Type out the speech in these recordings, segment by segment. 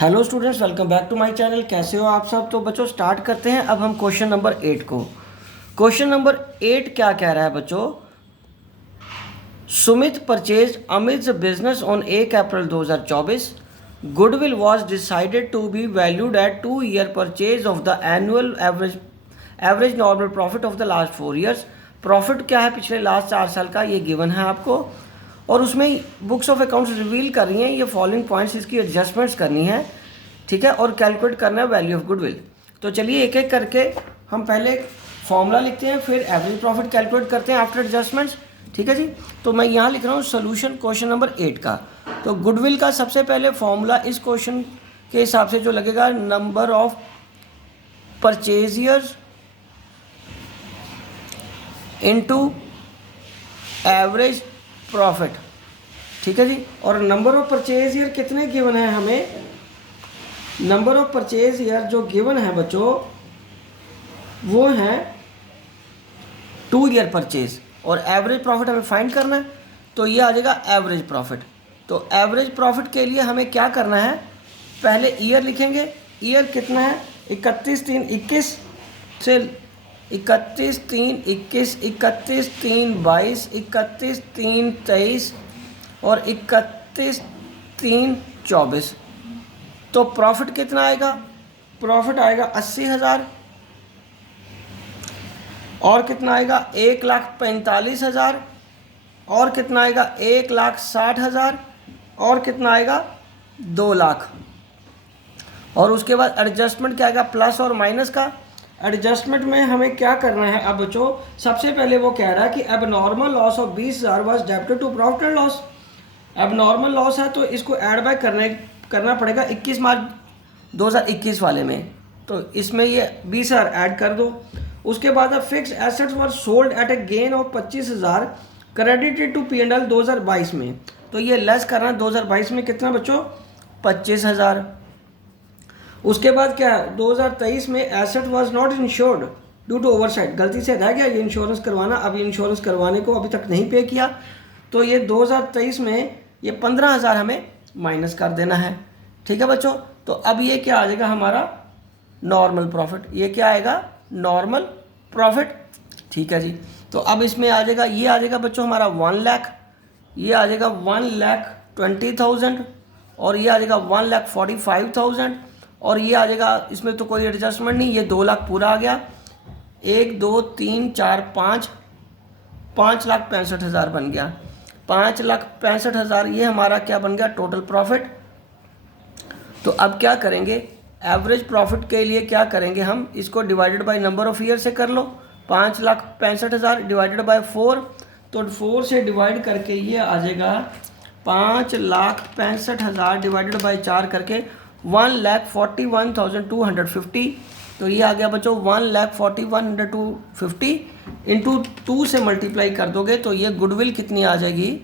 Hello students, welcome back to my channel. कैसे हो आप सब। तो बच्चों स्टार्ट करते हैं अब हम क्वेश्चन नंबर 8 को। क्वेश्चन नंबर 8 क्या कह रहा है बच्चों। Sumit purchase Amit business on 1 April 2024। Goodwill was decided to be valued at 2 year purchase of the annual average normal profit of the last 4 years. Profit क्या है पिछले लास्ट 4 साल का, ये गिवन है आपको। और उसमें बुक्स ऑफ अकाउंट्स रिवील कर रही हैं ये फॉलोइंग पॉइंट्स, इसकी एडजस्टमेंट्स करनी है, ठीक है, और कैलकुलेट करना है वैल्यू ऑफ गुडविल। तो चलिए एक एक करके हम पहले फॉर्मूला लिखते हैं, फिर एवरेज प्रॉफिट कैलकुलेट करते हैं आफ्टर एडजस्टमेंट्स, ठीक है जी। तो मैं यहाँ लिख रहा हूँ सोल्यूशन क्वेश्चन नंबर 8 का। तो गुडविल का सबसे पहले फॉर्मूला इस क्वेश्चन के हिसाब से जो लगेगा, number of purchase years into average profit, ठीक है जी। और नंबर ऑफ परचेज ईयर कितने गिवन है हमें, नंबर ऑफ परचेज ईयर जो गिवन है बच्चों वो है 2 ईयर परचेज, और एवरेज प्रॉफिट हमें फाइंड करना है। तो ये आ जाएगा एवरेज प्रॉफिट। तो एवरेज प्रॉफिट के लिए हमें क्या करना है, पहले ईयर लिखेंगे। ईयर कितना है, 31/3/21 से 31/3/21, 31/3/22, 31/3/23 और 31/3/24। तो प्रॉफिट कितना आएगा, प्रॉफिट आएगा 80,000, और कितना आएगा 1,45,000, और कितना आएगा 1,60,000, और कितना आएगा 2 लाख। और उसके बाद एडजस्टमेंट क्या आएगा, प्लस और माइनस का। एडजस्टमेंट में हमें क्या करना है अब बच्चों, सबसे पहले वो कह रहा है कि अब normal loss of 20,000 was debited to profit and loss. अब नॉर्मल लॉस है तो इसको ऐड बैक करना पड़ेगा 21 मार्च 2021 वाले में। तो इसमें ये 20,000 ऐड कर दो। उसके बाद अब fix assets were sold at a gain of 25,000 credited to P&L 2022 में। तो ये लेस करना है 2022 में कितना बच्चों, 25,000। उसके बाद क्या है, 2023 में asset was not insured due to oversight, गलती से रह गया ये इंश्योरेंस करवाना। अब ये इंश्योरेंस करवाने को अभी तक नहीं पे किया, तो ये 2023 में ये 15,000 हमें माइनस कर देना है, ठीक है बच्चों। तो अब ये क्या आ जाएगा हमारा नॉर्मल प्रॉफिट, ये क्या आएगा नॉर्मल प्रॉफिट, ठीक है जी। तो अब इसमें आ जाएगा, ये आ जाएगा बच्चों हमारा 1 लाख, ये आ जाएगा 1,20,000, और ये आ जाएगा 1,45,000, और ये आ जाएगा, इसमें तो कोई एडजस्टमेंट नहीं, ये 2 लाख पूरा आ गया। 1 2 3 4 5, 5,65,000 बन गया। 5,65,000 ये हमारा क्या बन गया, टोटल प्रॉफिट। तो अब क्या करेंगे, एवरेज प्रॉफिट के लिए क्या करेंगे हम, इसको divided by number of year से कर लो। 5,65,000 डिवाइडेड बाय 4, तो 4 से डिवाइड करके ये आ जाएगा 5,65,000 डिवाइडेड बाय 4 करके 1,41,250। तो ये आ गया बच्चों 1,41,250 इंटू 2 से मल्टीप्लाई कर दोगे तो ये गुडविल कितनी आ जाएगी,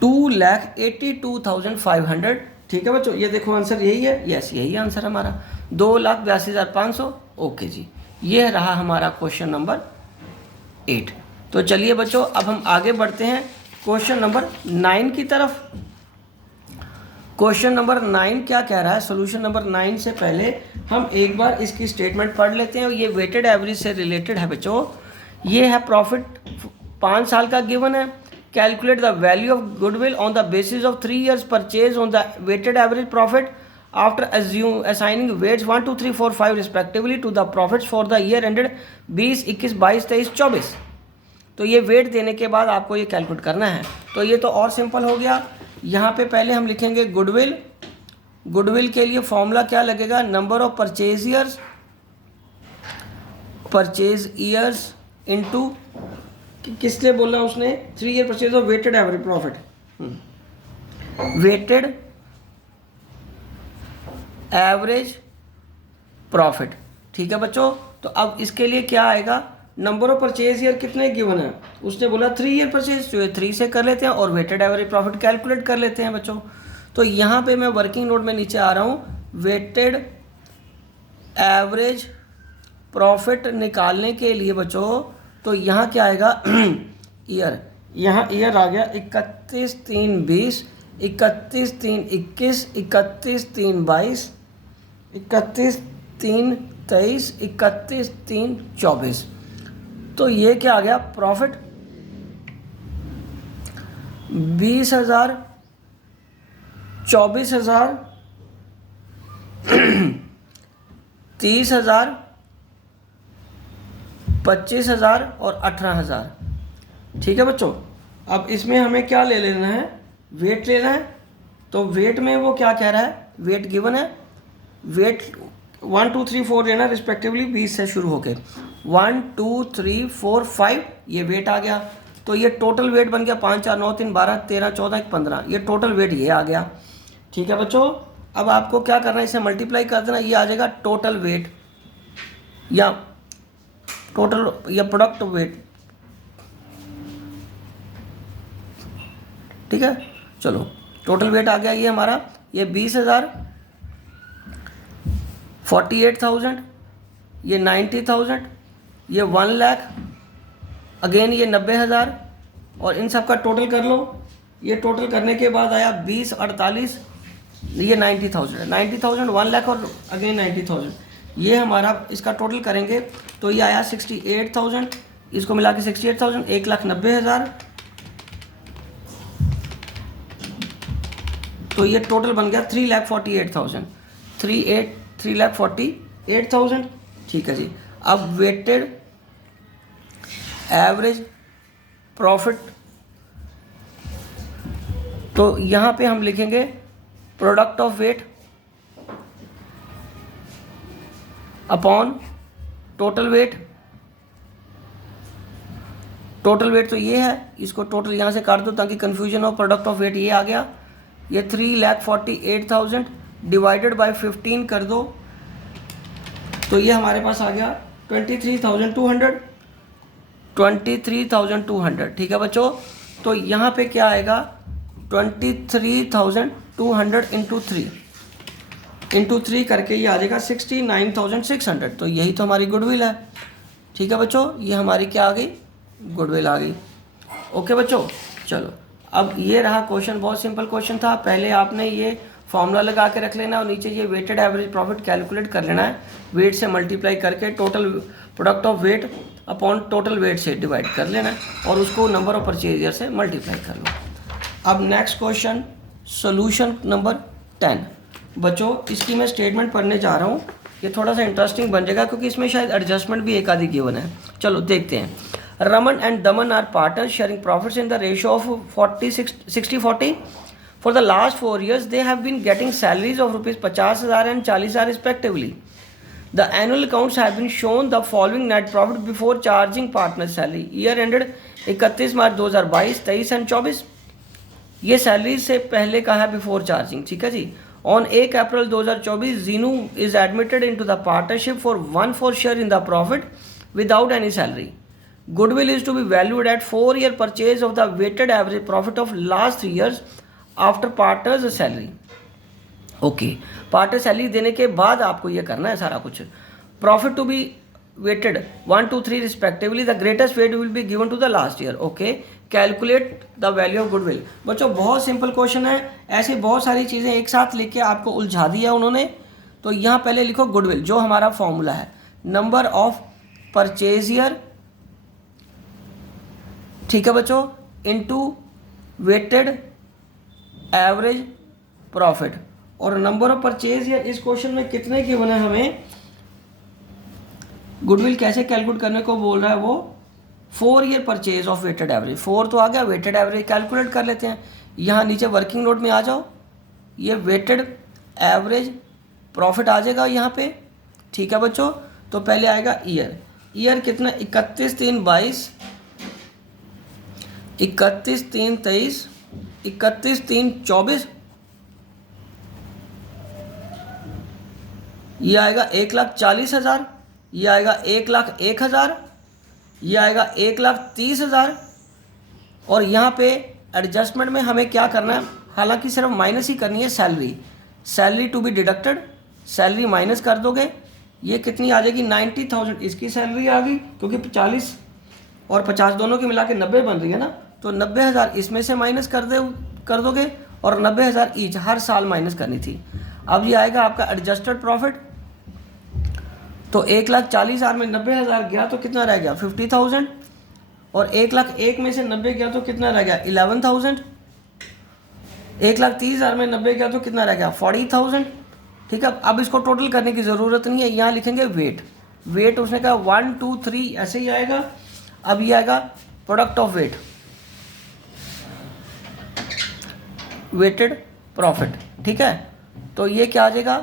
2,82,500, ठीक है बच्चों। ये देखो आंसर यही है, यस यही आंसर हमारा 2,82,500। ओके जी, ये रहा हमारा क्वेश्चन नंबर 8। तो चलिए बच्चों अब हम आगे बढ़ते हैं क्वेश्चन नंबर 9 की तरफ। क्वेश्चन नंबर 9 क्या कह रहा है, सोल्यूशन नंबर 9 से पहले हम एक बार इसकी स्टेटमेंट पढ़ लेते हैं। ये वेटेड एवरेज से रिलेटेड है बच्चों। ये है प्रॉफिट 5 साल का गिवन है। Calculate the value of goodwill on the basis of 3 years purchase on the weighted average profit after assigning weights 1 2 3 4 5 respectively to the profits for the year ended 20 21 22 23 24। तो ये वेट देने के बाद आपको ये कैलकुलेट करना है। तो ये तो और सिंपल हो गया। यहाँ पे पहले हम लिखेंगे गुडविल। गुडविल के लिए फॉर्मूला क्या लगेगा, number of purchase years into, किस लिए बोला उसने, 3 year purchase of weighted average profit, weighted average profit, ठीक है बच्चों। तो अब इसके लिए क्या आएगा, नंबर ऑफ परचेज ईयर कितने गिवन है, उसने बोला 3 ईयर परचेज, तो ये 3 से कर लेते हैं और वेटेड एवरेज प्रॉफिट कैलकुलेट कर लेते हैं बच्चों। तो यहाँ पे मैं वर्किंग नोट में नीचे आ रहा हूँ, वेटेड एवरेज प्रॉफिट निकालने के लिए बच्चों, तो यहाँ क्या आएगा ईयर, यहाँ ईयर आ गया 31/3/20, 31/3/21, 31/3/22, 31/3/23, 31/3/24। तो ये क्या आ गया प्रॉफिट 20,000, 24,000, 30,000, 25,000 और 18,000। ठीक है बच्चों, अब इसमें हमें क्या ले लेना है, वेट लेना है। तो वेट में वो क्या कह रहा है, वेट गिवन है, वेट 1 2 3 4 लेना रिस्पेक्टिवली 20 से शुरू होके 1 2 3 4 5, ये वेट आ गया। तो ये टोटल वेट बन गया 5 4 9 3 12 13 14 15, ये टोटल वेट ये आ गया। ठीक है बच्चों, अब आपको क्या करना है, इसे मल्टीप्लाई कर देना, ये आ जाएगा टोटल वेट या टोटल या प्रोडक्ट वेट। ठीक है, चलो टोटल वेट आ गया ये हमारा, ये 20,000, 48,000, ये 90,000, ये 1 लाख, अगेन ये 90,000, और इन सब का टोटल कर लो। ये टोटल करने के बाद आया 20 48, ये 90,000, 90,000, 1 लाख और अगेन 90,000, ये हमारा इसका टोटल करेंगे तो ये आया 68,000, इसको मिला के 68,000, 1,90,000। तो ये टोटल बन गया 3,48,000, 3,48,000। ठीक है जी, अब वेटेड एवरेज प्रॉफिट, तो यहाँ पे हम लिखेंगे product of weight upon total wait. Total weight तो ये है, इसको टोटल यहाँ से काट दो ताकि कंफ्यूजन हो। प्रोडक्ट ऑफ वेट ये आ गया, ये 3,48,000 डिवाइडेड बाय 15 कर दो, तो ये हमारे पास आ गया 23,200, 23,200। ठीक है बच्चों, तो यहाँ पे क्या आएगा 23,200 इंटू 3 करके ये आ जाएगा 69,600। तो यही तो हमारी गुडविल है। ठीक है बच्चों, ये हमारी क्या आ गई, गुडविल आ गई। ओके बच्चों, चलो अब ये रहा क्वेश्चन, बहुत सिंपल क्वेश्चन था। पहले आपने ये फॉर्मूला लगा के रख लेना और नीचे ये वेटेड एवरेज प्रॉफिट कैलकुलेट कर लेना है, वेट से मल्टीप्लाई करके total product of weight upon total wait से डिवाइड कर लेना है और उसको नंबर ऑफ परचेजर से मल्टीप्लाई कर लो। अब नेक्स्ट क्वेश्चन सोल्यूशन नंबर 10। बच्चों इसकी मैं स्टेटमेंट पढ़ने जा रहा हूँ, ये थोड़ा सा इंटरेस्टिंग बन जाएगा क्योंकि इसमें शायद एडजस्टमेंट भी एक आधी गिवन है। चलो देखते हैं। Raman and Daman are partners sharing profits in the ratio of 60-40। For the last 4 years, they have been getting salaries of rupees 50,000 and 40,000 respectively. The annual accounts have been shown the following net profit before charging partner salary. Year ended 31 March 2022, 23 and 24। ये salary से पहले का है before charging. ठीक है जी। On 1 April 2024, Zinu is admitted into the partnership for 1/4 share in the profit without any salary. Goodwill is to be valued at 4-year purchase of the weighted average profit of last 3 years after partners salary. Okay, partner salary देने के बाद आपको ये करना है सारा कुछ। Profit to be weighted 1 2 3 respectively, the greatest weight will be given to the last year. Okay, calculate the value of goodwill. बच्चों बहुत सिंपल क्वेश्चन है, ऐसी बहुत सारी चीज़ें एक साथ लिख के आपको उलझा दिया उन्होंने। तो यहाँ पहले लिखो गुडविल, जो हमारा फॉर्मूला है नंबर ऑफ परचेज ईयर, ठीक है बच्चों, इनटू वेटेड एवरेज प्रॉफिट। और नंबर ऑफ परचेज या इस क्वेश्चन में कितने की बने, हमें गुडविल कैसे कैलकुलेट करने को बोल रहा है वो 4 year purchase of weighted average. 4 तो आ गया, वेटेड एवरेज कैलकुलेट कर लेते हैं। यहाँ नीचे वर्किंग नोट में आ जाओ, ये वेटेड एवरेज प्रॉफिट आ जाएगा यहाँ पे। ठीक है बच्चों, तो पहले आएगा ईयर। ईयर कितना 31/3/22, 31/3/23, 31/3/24, ये आएगा 1,40,000, ये आएगा 1,01,000, ये आएगा 1,30,000। और यहाँ पे एडजस्टमेंट में हमें क्या करना है, हालांकि सिर्फ माइनस ही करनी है salary. Salary to be deducted, salary minus कर दोगे, ये कितनी आ जाएगी 90,000 इसकी सैलरी आ गई, क्योंकि 40 और 50 दोनों की मिला के 90 बन रही है ना। तो 90,000 इसमें से माइनस कर दोगे और 90,000 ईच हर साल माइनस करनी थी। अब ये आएगा आपका एडजस्टेड प्रॉफिट। तो 1,40,000 में 90,000 गया तो कितना रह गया 50,000, और 1,01,000 में से 90 गया तो कितना रह गया 11,000। 1,30,000 में 90 गया तो कितना रह गया 40,000। ठीक है, अब इसको टोटल करने की ज़रूरत नहीं है, यहाँ लिखेंगे वेट। वेट उसने कहा 1 2 3 ऐसे ही आएगा। अब ये आएगा product of weight, weighted profit. ठीक है, तो ये क्या आ जाएगा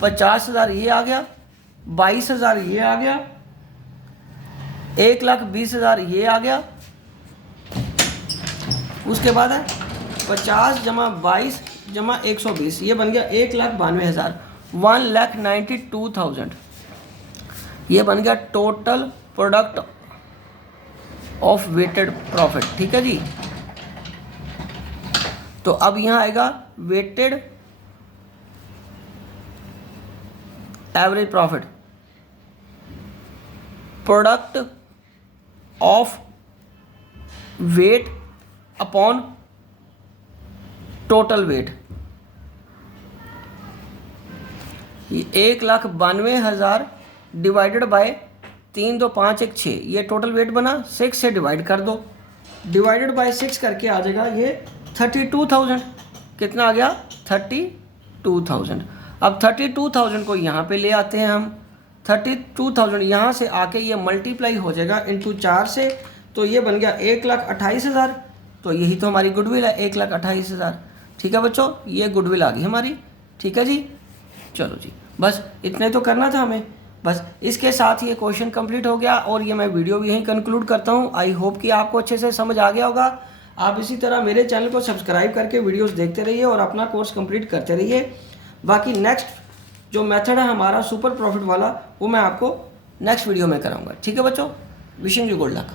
50,000 ये आ गया, 22,000 ये आ गया, 1,20,000 ये आ गया। उसके बाद है 50 जमा 22 जमा 120, ये बन गया 1,92,000, 1,92,000। ये बन गया total product of weighted profit. ठीक है जी। तो अब यहाँ आएगा weighted average profit, product of weight upon total weight. 1,92,000 divided by 3 2 5 1 6, ये टोटल वेट बना। 6 से डिवाइड कर दो, डिवाइडेड बाय 6 करके आ जाएगा ये 32,000। कितना आ गया 32,000। अब 32,000 को यहाँ पे ले आते हैं हम। 32,000 यहाँ से आके ये मल्टीप्लाई हो जाएगा इंटू 4 से, तो ये बन गया 1,28,000। तो यही तो हमारी गुडविल है 1,28,000। ठीक है बच्चों, ये गुडविल आ गई हमारी। ठीक है जी, चलो जी, बस इतने तो करना था हमें। बस इसके साथ ये क्वेश्चन कंप्लीट हो गया और ये मैं वीडियो भी यहीं कंक्लूड करता हूँ। आई होप कि आपको अच्छे से समझ आ गया होगा। आप इसी तरह मेरे चैनल को सब्सक्राइब करके वीडियोस देखते रहिए और अपना कोर्स कंप्लीट करते रहिए। बाकी नेक्स्ट जो मेथड है हमारा सुपर प्रॉफिट वाला, वो मैं आपको नेक्स्ट वीडियो में कराऊंगा। ठीक है बच्चों, विशिंग यू गुड लक।